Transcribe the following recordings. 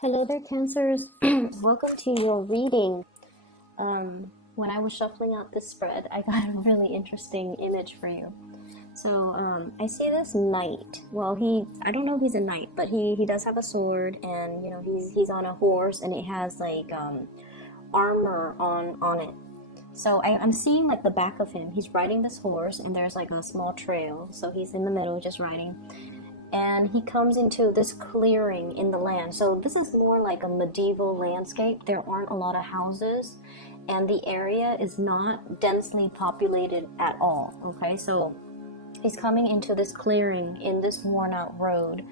Hello there, Cancers. Welcome to your reading. When I was shuffling out this spread, I got a really interesting image for you. So I see this knight. Well, I don't know if he's a knight, but he does have a sword, and he's on a horse, and it has like armor on it. So I'm seeing like the back of him. He's riding this horse, and there's like a small trail. So he's in the middle, just riding, and he comes into this clearing in the land. So this is more like a medieval landscape. There aren't a lot of houses, and the area is not densely populated at all. Okay, so he's coming into this clearing in this worn out road,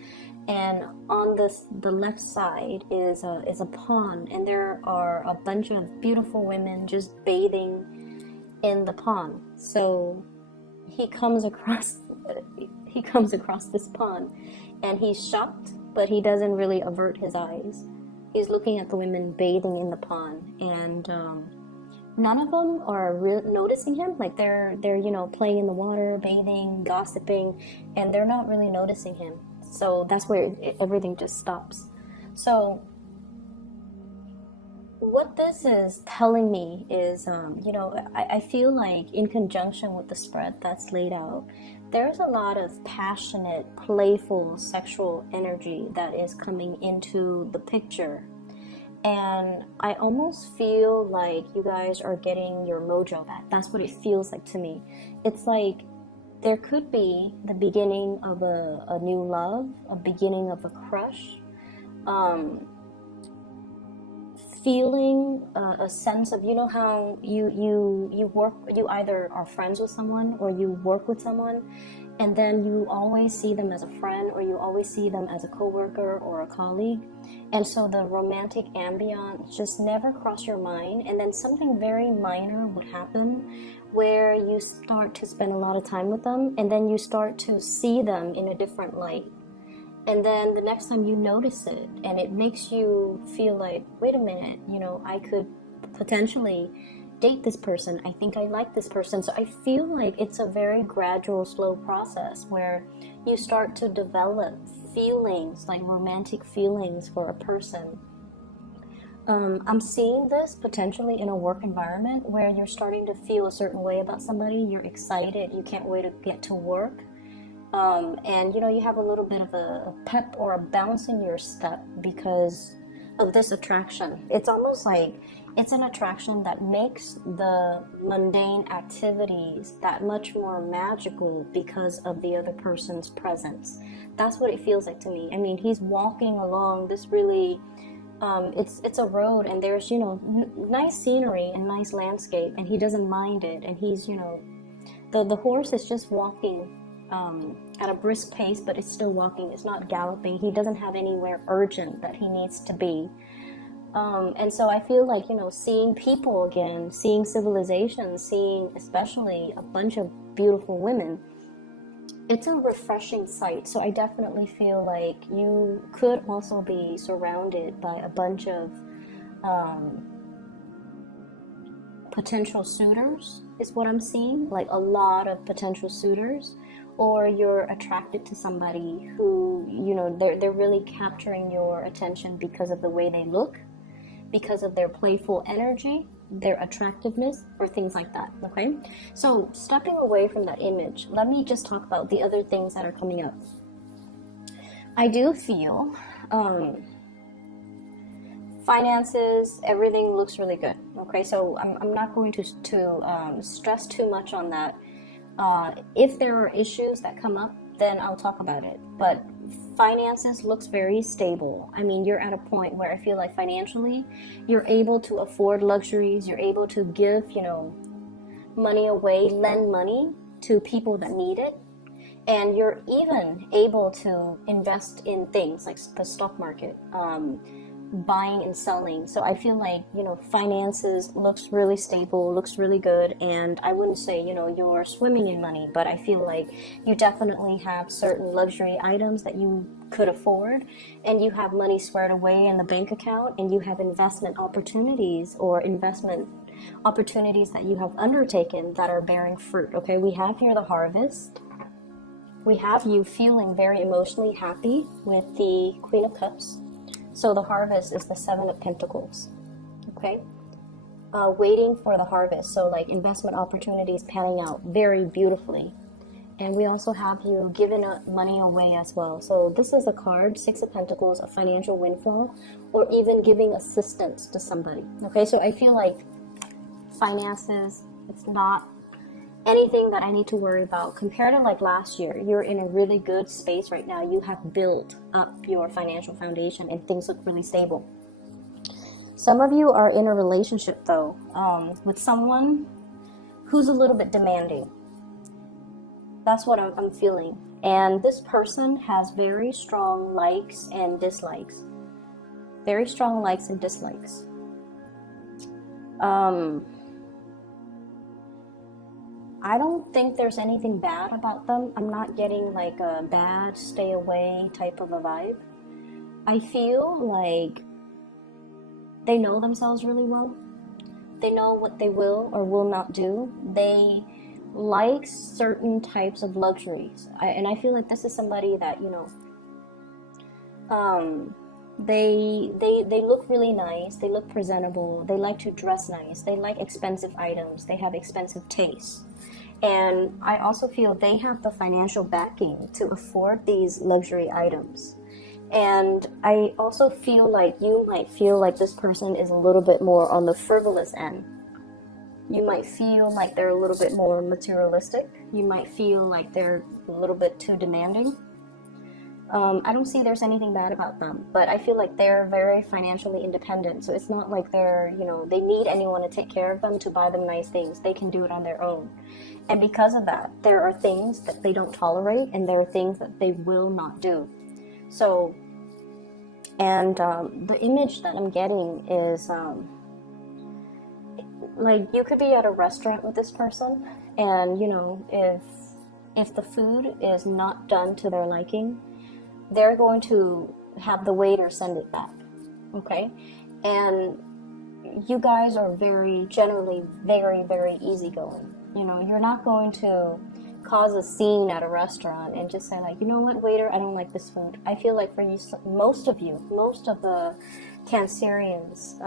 and on the left side is a pond, and there are a bunch of beautiful women just bathing in the pond. So he comes across this pond, and he's shocked, but he doesn't really avert his eyes. He's looking at the women bathing in the pond, and none of them are noticing him. Like they're playing in the water, bathing, gossiping, and they're not really noticing him. So that's where everything just stops. So what this is telling me is, I feel like in conjunction with the spread that's laid out, there's a lot of passionate, playful, sexual energy that is coming into the picture. And I almost feel like you guys are getting your mojo back. That's what it feels like to me. It's like there could be the beginning of a new love, a beginning of a crush, feeling a sense of, how you either are friends with someone or you work with someone, and then you always see them as a friend, or you always see them as a coworker or a colleague, and so the romantic ambiance just never crossed your mind, and then something very minor would happen where you start to spend a lot of time with them, and then you start to see them in a different light. And then the next time you notice it, and it makes you feel like, wait a minute, I could potentially date this person. I think I like this person. So I feel like it's a very gradual, slow process where you start to develop feelings, like romantic feelings for a person. I'm seeing this potentially in a work environment where you're starting to feel a certain way about somebody. You're excited. You can't wait to get to work. And you have a little bit of a pep or a bounce in your step because of this attraction. It's almost like it's an attraction that makes the mundane activities that much more magical because of the other person's presence. That's what it feels like to me. I mean, he's walking along this really it's a road, and there's nice scenery and nice landscape, and he doesn't mind it, and he's the horse is just walking at a brisk pace, but it's still walking. It's not galloping. He doesn't have anywhere urgent that he needs to be. And so I feel like, seeing people again, seeing civilization, seeing especially a bunch of beautiful women, it's a refreshing sight. So I definitely feel like you could also be surrounded by a bunch of potential suitors, is what I'm seeing, like a lot of potential suitors. Or you're attracted to somebody who, they're really capturing your attention because of the way they look, because of their playful energy, their attractiveness, or things like that, okay? So stepping away from that image, let me just talk about the other things that are coming up. I do feel finances, everything looks really good, okay? So I'm not going to stress too much on that. If there are issues that come up, then I'll talk about it. But finances looks very stable. I mean, you're at a point where I feel like financially, you're able to afford luxuries. You're able to give, money away, lend money to people that need it. And you're even able to invest in things like the stock market, buying and selling. So I feel like, finances looks really stable, looks really good. And I wouldn't say, you're swimming in money, but I feel like you definitely have certain luxury items that you could afford, and you have money squared away in the bank account, and you have investment opportunities that you have undertaken that are bearing fruit. Okay, we have here the harvest. We have you feeling very emotionally happy with the Queen of Cups. So the harvest is the Seven of Pentacles. Okay? Waiting for the harvest. So like investment opportunities panning out very beautifully. And we also have you giving money away as well. So this is a card, Six of Pentacles, a financial windfall, or even giving assistance to somebody. Okay, so I feel like finances, it's not anything that I need to worry about. Compared to like last year, you're in a really good space right now. You have built up your financial foundation and things look really stable. Some of you are in a relationship though, with someone who's a little bit demanding. That's what I'm feeling. And this person has very strong likes and dislikes. Very strong likes and dislikes. I don't think there's anything bad about them. I'm not getting like a bad, stay away type of a vibe. I feel like they know themselves really well. They know what they will or will not do. They like certain types of luxuries. And I feel like this is somebody that, you know, they look really nice. They look presentable. They like to dress nice. They like expensive items. They have expensive tastes. And I also feel they have the financial backing to afford these luxury items. And I also feel like you might feel like this person is a little bit more on the frivolous end. You might feel like they're a little bit more materialistic. You might feel like they're a little bit too demanding. I don't see there's anything bad about them, but I feel like they're very financially independent. So it's not like they're, you know, they need anyone to take care of them, to buy them nice things. They can do it on their own. And because of that, there are things that they don't tolerate and there are things that they will not do. So, and the image that I'm getting is, like you could be at a restaurant with this person and, you know, if the food is not done to their liking, they're going to have the waiter send it back. Okay? And you guys are generally very, very easygoing. You know, you're not going to cause a scene at a restaurant and just say like, you know what, waiter, I don't like this food. I feel like for you, most of the Cancerians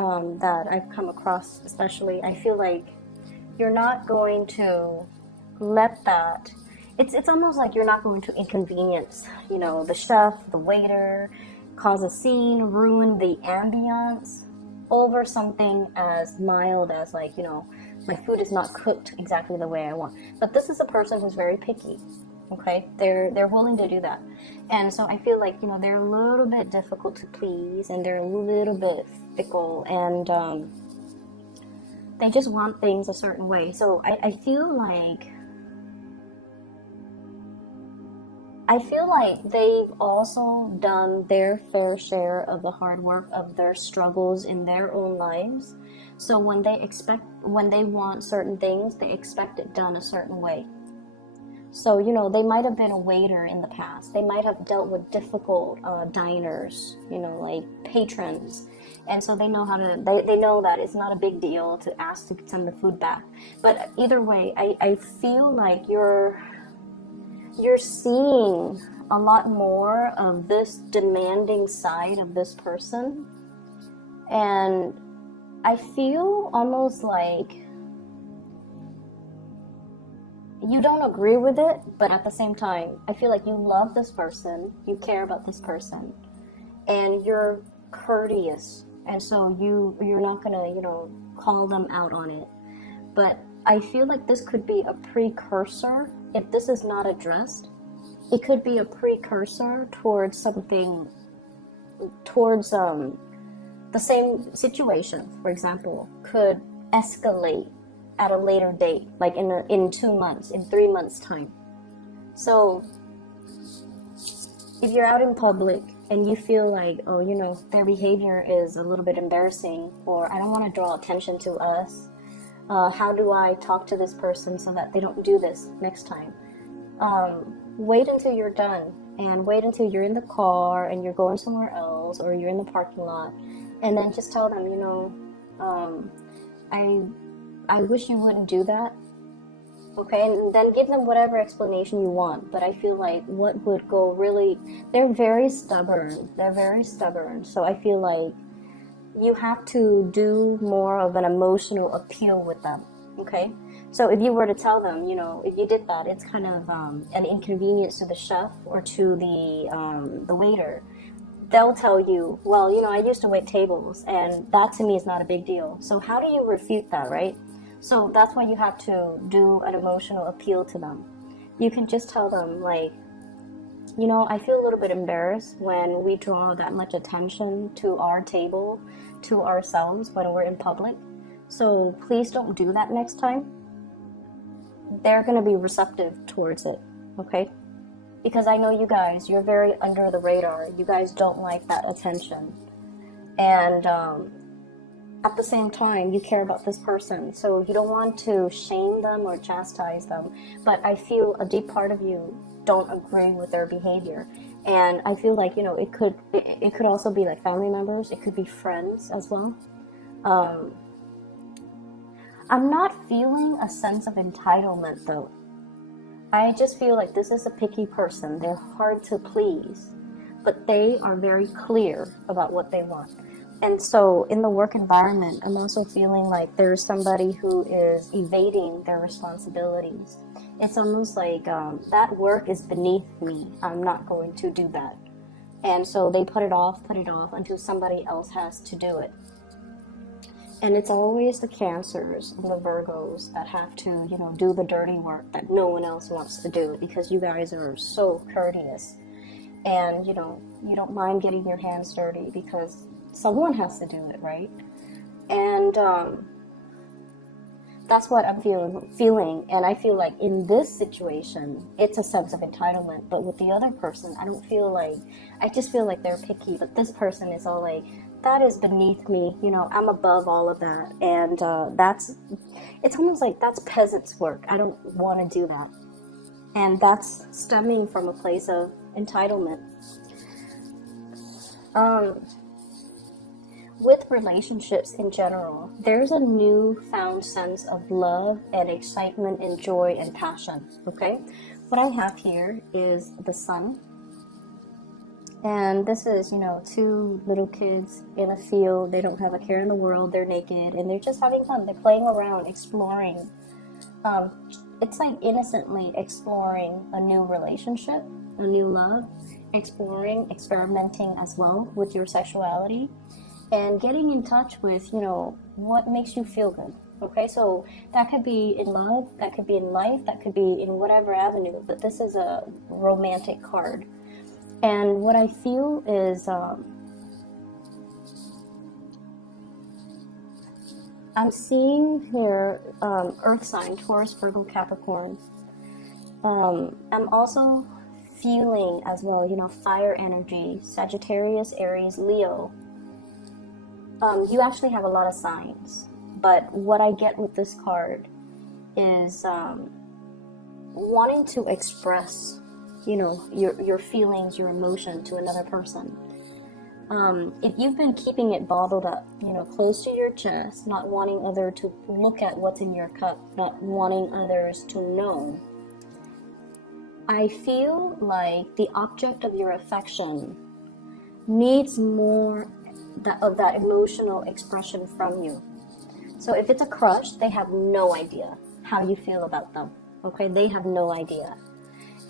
that I've come across especially, I feel like you're not going to let that, it's almost like you're not going to inconvenience, you know, the chef, the waiter, cause a scene, ruin the ambiance over something as mild as like, you know, my food is not cooked exactly the way I want. But this is a person who's very picky. Okay, they're willing to do that. And so I feel like, you know, they're a little bit difficult to please and they're a little bit fickle and they just want things a certain way. So I feel like they've also done their fair share of the hard work of their struggles in their own lives. So when they want certain things, they expect it done a certain way. So, you know, they might have been a waiter in the past. They might have dealt with difficult diners, you know, like patrons. And so they know they know that it's not a big deal to ask to send the food back. But either way, I feel like you're seeing a lot more of this demanding side of this person. And I feel almost like you don't agree with it, but at the same time, I feel like you love this person, you care about this person, and you're courteous. And so you're not gonna, you know, call them out on it. But I feel like this could be a precursor. If this is not addressed, it could be a precursor towards something, towards the same situation, for example, could escalate at a later date, like in 2 months, in 3 months' time. So if you're out in public and you feel like, oh, you know, their behavior is a little bit embarrassing, or I don't want to draw attention to us, how do I talk to this person so that they don't do this next time? Wait until you're done, and wait until you're in the car and you're going somewhere else, or you're in the parking lot, and then just tell them, you know, I wish you wouldn't do that. Okay, and then give them whatever explanation you want. But I feel like what would go really, they're very stubborn. They're very stubborn. So I feel like you have to do more of an emotional appeal with them. Okay, so if you were to tell them, you know, if you did that, it's kind of an inconvenience to the chef or to the waiter. They'll tell you, well, you know, I used to wait tables, and that to me is not a big deal. So how do you refute that, right? So that's why you have to do an emotional appeal to them. You can just tell them, like, you know, I feel a little bit embarrassed when we draw that much attention to our table, to ourselves when we're in public. So please don't do that next time. They're going to be receptive towards it, okay? Because I know you guys, you're very under the radar. You guys don't like that attention. And at the same time, you care about this person. So you don't want to shame them or chastise them. But I feel a deep part of you don't agree with their behavior. And I feel like, you know, it could also be like family members. It could be friends as well. I'm not feeling a sense of entitlement though. I just feel like this is a picky person. They're hard to please, but they are very clear about what they want. And so in the work environment, I'm also feeling like there's somebody who is evading their responsibilities. It's almost like that work is beneath me. I'm not going to do that. And so they put it off until somebody else has to do it. And it's always the Cancers and the Virgos that have to, you know, do the dirty work that no one else wants to do, because you guys are so courteous. And, you know, you don't mind getting your hands dirty because someone has to do it, right? And that's what I'm feeling. And I feel like in this situation, it's a sense of entitlement. But with the other person, I don't feel like, I just feel like they're picky. But this person is all like, that is beneath me, you know, I'm above all of that. And it's almost like that's peasant's work. I don't want to do that. And that's stemming from a place of entitlement. With relationships in general, there's a newfound sense of love and excitement and joy and passion, okay? What I have here is the sun. And this is, you know, two little kids in a field. They don't have a care in the world. They're naked and they're just having fun. They're playing around, exploring. It's like innocently exploring a new relationship, a new love, exploring, experimenting as well with your sexuality, and getting in touch with, you know, what makes you feel good. Okay, so that could be in love, that could be in life, that could be in whatever avenue, but this is a romantic card. And what I feel is I'm seeing here earth sign, Taurus, Virgo, Capricorn. I'm also feeling as well, you know, fire energy, Sagittarius, Aries, Leo. You actually have a lot of signs, but what I get with this card is wanting to express, you know, your feelings, your emotion to another person. If you've been keeping it bottled up, you know, close to your chest, not wanting others to look at what's in your cup, not wanting others to know, I feel like the object of your affection needs more of that emotional expression from you. So if it's a crush, they have no idea how you feel about them. Okay, they have no idea.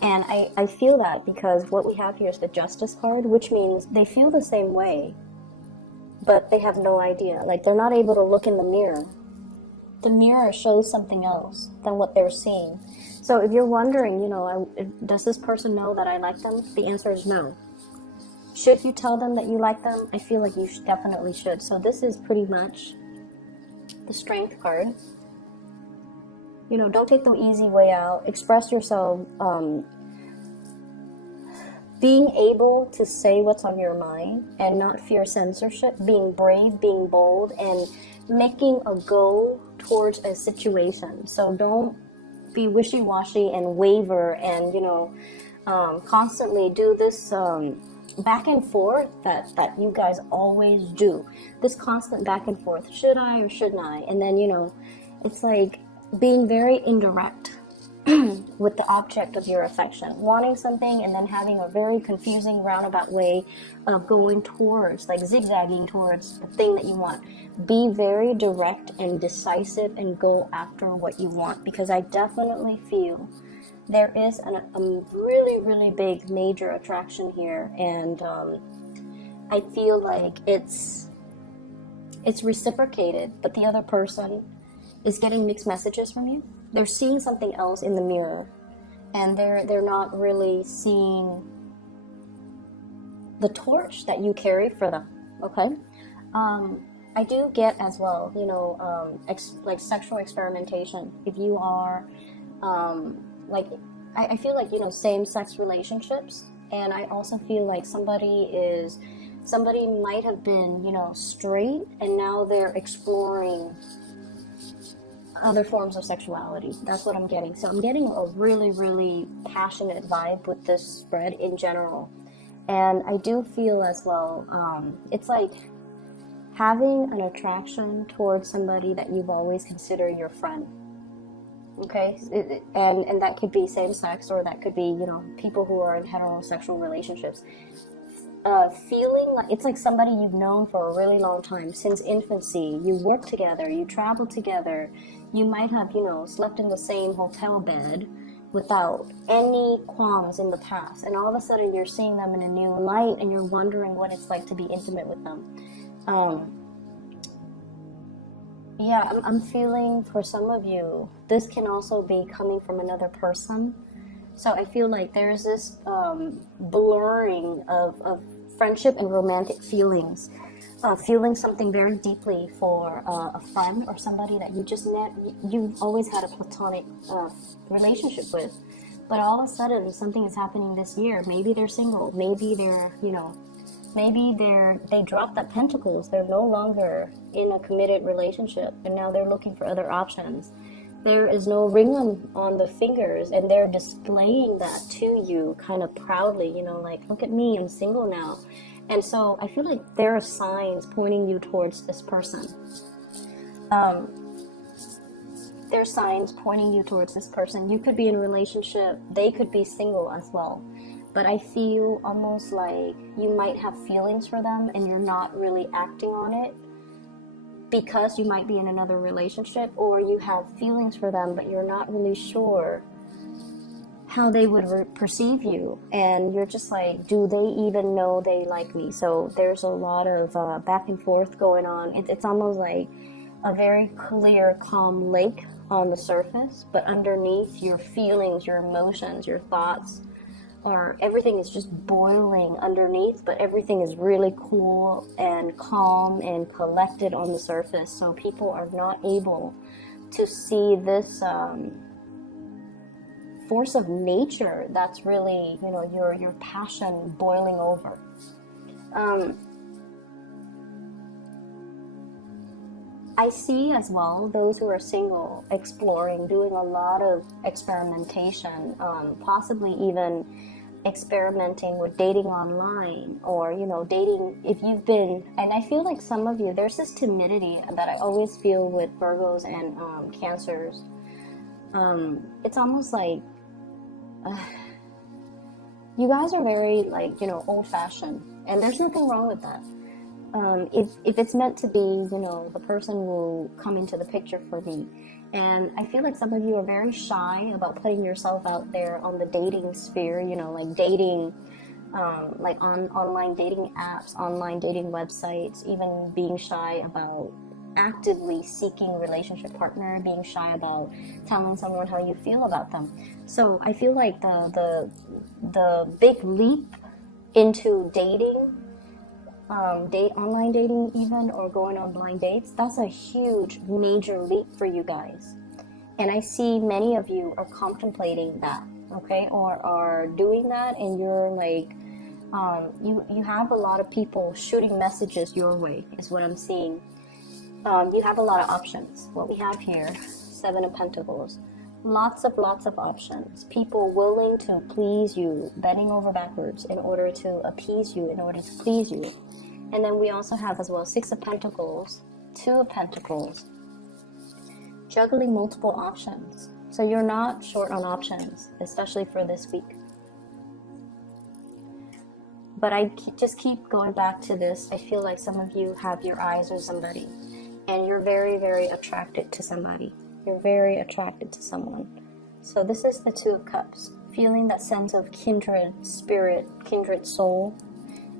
And I feel that because what we have here is the Justice card, which means they feel the same way, but they have no idea. Like, they're not able to look in the mirror. The mirror shows something else than what they're seeing. So if you're wondering, you know, does this person know that I like them? The answer is no. Should you tell them that you like them? I feel like you definitely should. So this is pretty much the Strength card. You know, don't take the easy way out. Express yourself. Being able to say what's on your mind and not fear censorship. Being brave, being bold, and making a go towards a situation. So don't be wishy-washy and waver and, you know, constantly do this back and forth that you guys always do. This constant back and forth. Should I or shouldn't I? And then, you know, it's like being very indirect with the object of your affection, wanting something and then having a very confusing roundabout way of going towards, like zigzagging towards the thing that you want. Be very direct and decisive and go after what you want, because I definitely feel there is a really, really big major attraction here, and I feel like it's reciprocated, but the other person is getting mixed messages from you. They're seeing something else in the mirror, and they're not really seeing the torch that you carry for them. Okay, I do get as well, like sexual experimentation. If you are, like, I feel like, same-sex relationships, and I also feel like somebody might have been, straight, and now they're exploring other forms of sexuality. That's what I'm getting. So I'm getting a really, really passionate vibe with this spread in general. And I do feel as well, it's like having an attraction towards somebody that you've always considered your friend. Okay? And that could be same sex, or that could be, people who are in heterosexual relationships. Feeling like it's like somebody you've known for a really long time, since infancy. You work together, you travel together, you might have, slept in the same hotel bed without any qualms in the past, and all of a sudden you're seeing them in a new light, and you're wondering what it's like to be intimate with them. I'm feeling for some of you, this can also be coming from another person. So I feel like there's this blurring of friendship and romantic feelings. Feeling something very deeply for a friend or somebody that you just met, you've always had a platonic relationship with. But all of a sudden, something is happening this year. Maybe they're single. Maybe they dropped that pentacles. They're no longer in a committed relationship, and now they're looking for other options. There is no ring on the fingers, and they're displaying that to you kind of proudly, like, look at me, I'm single now. And so I feel like there are signs pointing you towards this person. There's signs pointing you towards this person. You could be in a relationship. They could be single as well. But I feel almost like you might have feelings for them, and you're not really acting on it because you might be in another relationship, or you have feelings for them, but you're not really sure how they would perceive you, and you're just like, do they even know they like me? So there's a lot of back and forth going on. It's almost like a very clear, calm lake on the surface, but underneath, your feelings, your emotions, your thoughts, or everything is just boiling underneath, but everything is really cool and calm and collected on the surface. So people are not able to see this force of nature that's really, your passion boiling over. I see as well those who are single exploring, doing a lot of experimentation, possibly even experimenting with dating online, or dating if you've been. And I feel like some of you, there's this timidity that I always feel with Virgos and Cancers. It's almost like you guys are very, like, old-fashioned, and there's nothing wrong with that. If it's meant to be, the person will come into the picture for me. And I feel like some of you are very shy about putting yourself out there on the dating sphere, like dating, like on online dating apps, online dating websites, even being shy about actively seeking a relationship partner, being shy about telling someone how you feel about them. So I feel like the big leap into dating, online dating even, or going on blind dates, that's a huge major leap for you guys. And I see many of you are contemplating that, okay, or are doing that, and you're like, you have a lot of people shooting messages your way, is what I'm seeing. You have a lot of options. What we have here, 7 of Pentacles, lots of options. People willing to please you, bending over backwards in order to appease you, in order to please you. And then we also have as well 6 of Pentacles, 2 of Pentacles, juggling multiple options. So you're not short on options, especially for this week. But I just keep going back to this. I feel like some of you have your eyes on somebody, and you're very, very attracted to somebody. You're very attracted to someone. So this is the Two of Cups. Feeling that sense of kindred spirit, kindred soul,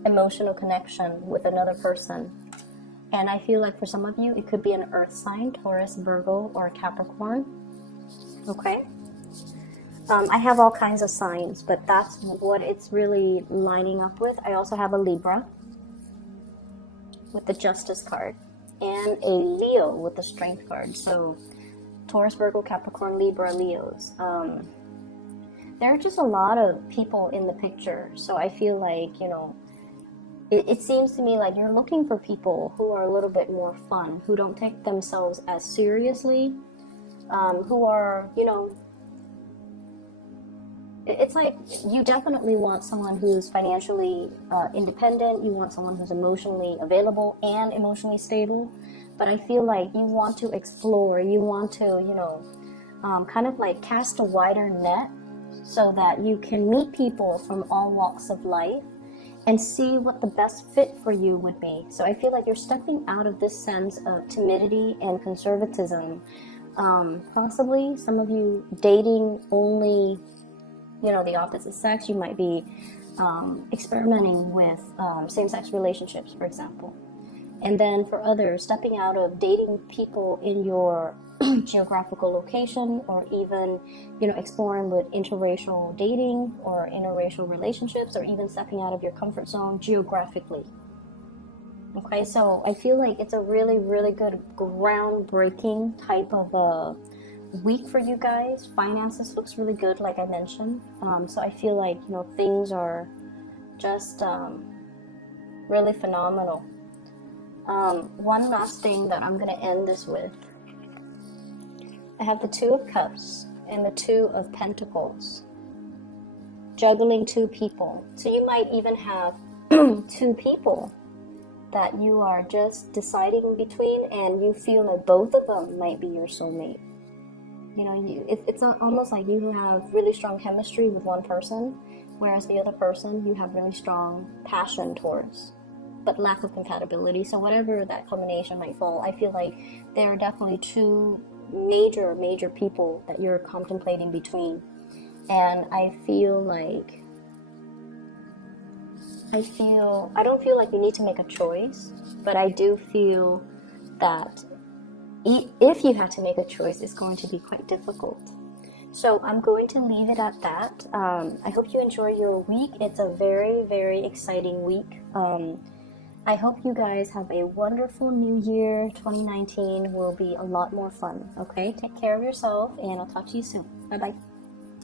emotional connection with another person. And I feel like for some of you, it could be an earth sign, Taurus, Virgo, or Capricorn. Okay? I have all kinds of signs, but that's what it's really lining up with. I also have a Libra with the Justice card and a Leo with the Strength card. So Taurus, Virgo, Capricorn, Libra, Leos. There are just a lot of people in the picture. So I feel like, you know, it seems to me like you're looking for people who are a little bit more fun, who don't take themselves as seriously, who are, you know, it's like you definitely want someone who's financially independent. You want someone who's emotionally available and emotionally stable. But I feel like you want to explore. You want to, you know, kind of like cast a wider net so that you can meet people from all walks of life and see what the best fit for you would be. So I feel like you're stepping out of this sense of timidity and conservatism. Possibly some of you dating only, you know, the opposite sex. You might be experimenting with same-sex relationships, for example. And then for others, stepping out of dating people in your geographical location, or even, you know, exploring with interracial dating or interracial relationships, or even stepping out of your comfort zone geographically. Okay, so I feel like it's a really, really good groundbreaking type of a week for you guys. Finances looks really good, like I mentioned. So I feel like, you know, things are just really phenomenal. One last thing that I'm going to end this with. I have the Two of Cups and the Two of Pentacles. Juggling two people. So you might even have two people that you are just deciding between, and you feel that both of them might be your soulmate. You know, it's almost like you have really strong chemistry with one person, whereas the other person you have really strong passion towards, but lack of compatibility. So whatever that combination might fall, I feel like there are definitely two major people that you're contemplating between. And I don't feel like you need to make a choice, but I do feel that if you had to make a choice, it's going to be quite difficult. So I'm going to leave it at that. I hope you enjoy your week. It's a very, very exciting week. I hope you guys have a wonderful new year. 2019 will be a lot more fun, okay? Take care of yourself, and I'll talk to you soon. Bye-bye.